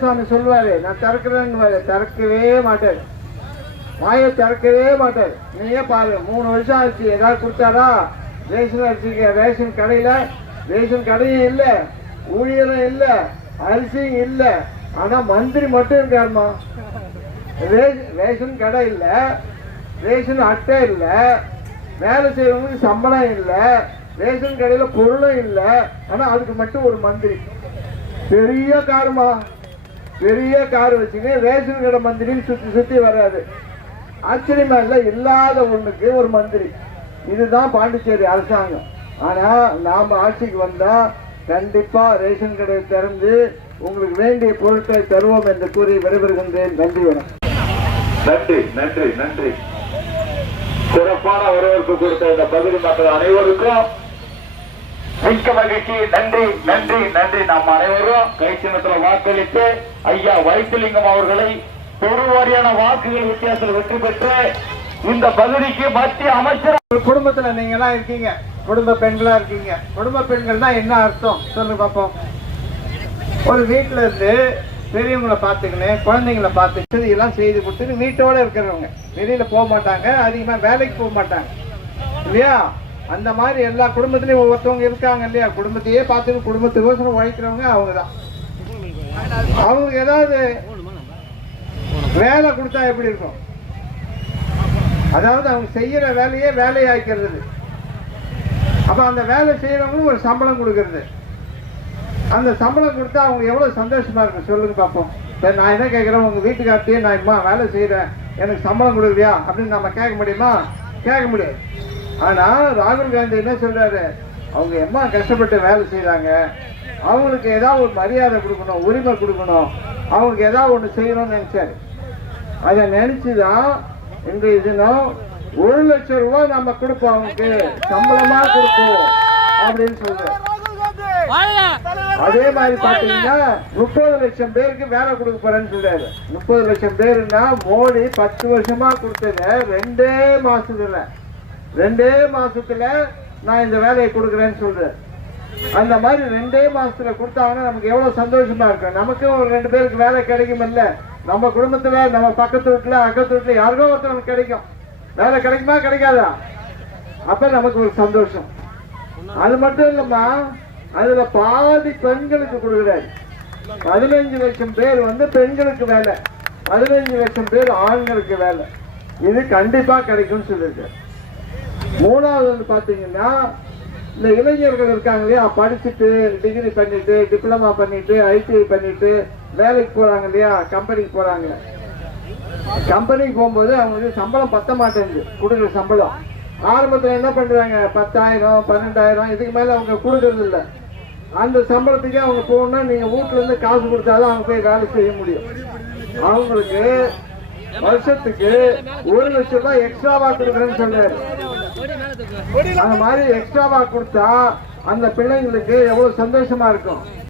பழனிசாமி சொல்வாரு நான் திறக்கிறேன்னு திறக்கவே மாட்டாரு. வாயை திறக்கவே மாட்டாரு. நீயே பாரு மூணு வருஷம் ஆச்சு. ஏதாவது கொடுத்தாரா ரேஷன் அரிசிக்கு ரேஷன் கடையில ரேஷன் கடையும் இல்லை ஊழியரும் இல்லை அரிசியும் இல்லை. ஆனா மந்திரி மட்டும் இருக்காருமா ரேஷன் கடை இல்லை ரேஷன் அட்டை இல்லை வேலை செய்யறவங்களுக்கு சம்பளம் இல்லை ரேஷன் கடையில பொருளும் இல்லை. ஆனா அதுக்கு மட்டும் ஒரு மந்திரி. பெரிய காரமா பெரிய கார் வச்சுங்க ரேஷன் கடை மந்திரின்னு சுற்றி சுற்றி வராது. ஆச்சரியமா இல்லை இல்லாத ஒன்றுக்கு ஒரு மந்திரி. இதுதான் பாண்டிச்சேரி அரசாங்கம். ஆனால் நாம் ஆட்சிக்கு வந்தால் கண்டிப்பாக ரேஷன் கடையை திறந்து உங்களுக்கு வேண்டிய பொருட்களை தருவோம் என்று கூறி விடைபெறுகின்றேன். நன்றி வணக்கம். நன்றி நன்றி நன்றி. சிறப்பான வரவேற்பு கொடுத்த இந்த பகுதி மக்கள் அனைவருக்கும் மிக்க மகிழ்ச்சி நன்றி நன்றி நன்றி. நாம் அனைவரும் கை வாக்களித்து ஐயா வைத்திலிங்கம் அவர்களை பெருவாரியான வாக்குகள் வித்தியாசத்தில் வெற்றி பெற்று இந்த பகுதிக்கு மத்திய அமைச்சர் ஒரு குடும்பத்துல நீங்க எல்லாம் இருக்கீங்க. குடும்ப பெண்களா இருக்கீங்க. குடும்ப பெண்கள்னா என்ன அர்த்தம்? சொல்லு பார்ப்போம் ஒரு வீட்டுல இருந்து பெரியவங்களை பார்த்துக்கின்னு குழந்தைங்களை பார்த்து இதெல்லாம் செய்து கொடுத்துட்டு வீட்டோட இருக்கிறவங்க. வெளியில போக மாட்டாங்க அதிகமா வேலைக்கு போக மாட்டாங்க. இல்லையா? அந்த மாதிரி எல்லா குடும்பத்திலையும் ஒவ்வொருத்தவங்க இருக்காங்க இல்லையா? குடும்பத்தையே பார்த்துட்டு குடும்பத்துக்கோசரம் உழைக்கிறவங்க அவங்க தான் அவங்களுக்கு ஏதாவது வேலை கொடுத்தா எப்படி இருக்கும்? அதாவது அவங்க செய்யற வேலையே வேலையாக்கிறது அப்ப அந்த வேலை செய்யறவங்களும் ஒரு சம்பளம் கொடுக்கறது. அந்த சம்பளம் கொடுத்தா அவங்க எவ்வளவு சந்தோஷமா இருக்கும்? சொல்லுங்க பார்ப்போம் சரி நான் என்ன கேட்கிறேன் உங்க வீட்டுக்காரத்தையே நான் இம்மா வேலை செய்யறேன். எனக்கு சம்பளம் கொடுக்குறியா? அப்படின்னு நம்ம கேட்க முடியுமா? கேட்க முடியாது. ஆனா ராகுல் காந்தி என்ன சொல்றாரு? அவங்க எம்மா கஷ்டப்பட்டு வேலை செய்கிறாங்க அவங்களுக்கு ஏதாவது ஒரு மரியாதை கொடுக்கணும் உரிமை கொடுக்கணும். அவங்களுக்கு ஏதாவது ஒன்று செய்யணும்னு நினைச்சாரு. அதை நினைச்சுதான் எங்கள் தினம் ஒரு லட்சம் ரூபாய் நம்ம கொடுப்போம் அவங்களுக்கு. சம்பளமா கொடுப்போம் அப்படின்னு சொல்றேன் அதே மாதிரி பாத்தீங்கன்னா முப்பது லட்சம் பேருக்கு வேலை கொடுக்க போறேன்னு சொல்றாரு. முப்பது லட்சம் பேருன்னா மோடி பத்து வருஷமா கொடுத்தது ரெண்டே மாசத்துல ரெண்டே மாசத்துல நான் இந்த வேலையை கொடுக்குறேன்னு சொல்றேன். அந்த மாதிரி ரெண்டே மாசத்துல கொடுத்தாங்கன்னா நமக்கு எவ்வளவு சந்தோஷமா இருக்கும். நமக்கும் ஒரு ரெண்டு பேருக்கு வேலை கிடைக்கும் இல்ல நம்ம குடும்பத்துல நம்ம பக்கத்து வீட்டுல அக்கத்து வீட்டுல யாருக்கோ ஒருத்தவங்களுக்கு கிடைக்கும். வேலை கிடைக்குமா கிடைக்காதா? அப்ப நமக்கு ஒரு சந்தோஷம். அது மட்டும் இல்லம்மா அதுல பாதி பெண்களுக்கு கொடுக்குறாரு. பதினஞ்சு லட்சம் பேர் வந்து பெண்களுக்கு வேலை. பதினஞ்சு லட்சம் பேர் ஆண்களுக்கு வேலை. இது கண்டிப்பா கிடைக்கும்னு சொல்லியிருக்காரு. மூணாவது வந்து இந்த இளைஞர்கள் இருக்காங்க இல்லையா படிச்சுட்டு டிகிரி பண்ணிட்டு டிப்ளமா பண்ணிட்டு ஐடிஐ பண்ணிட்டு வேலைக்கு போறாங்க இல்லையா கம்பெனிக்கு போறாங்க. கம்பெனிக்கு போகும்போது அவங்களுக்கு சம்பளம் பத்த மாட்டேங்குது கொடுக்குற சம்பளம். ஆரம்பத்தில் என்ன பண்ணுறாங்க பத்தாயிரம் பன்னெண்டாயிரம் இதுக்கு மேலே அவங்க கொடுக்கறது இல்லை. அந்த சம்பளத்துக்கே அவங்க போகணும்னா நீங்கள் வீட்டிலேருந்து காசு கொடுத்தாதான் அவங்க போய் வேலை செய்ய முடியும். அவங்களுக்கு வருஷத்துக்கு ஒரு லட்சம் ரூபாய் எக்ஸ்ட்ராவாக கொடுக்குறேன்னு சொன்னார் அந்த மாதிரி எக்ஸ்ட்ராவா கொடுத்தா அந்த பிள்ளைங்களுக்கு எவ்வளவு சந்தோஷமா இருக்கும்.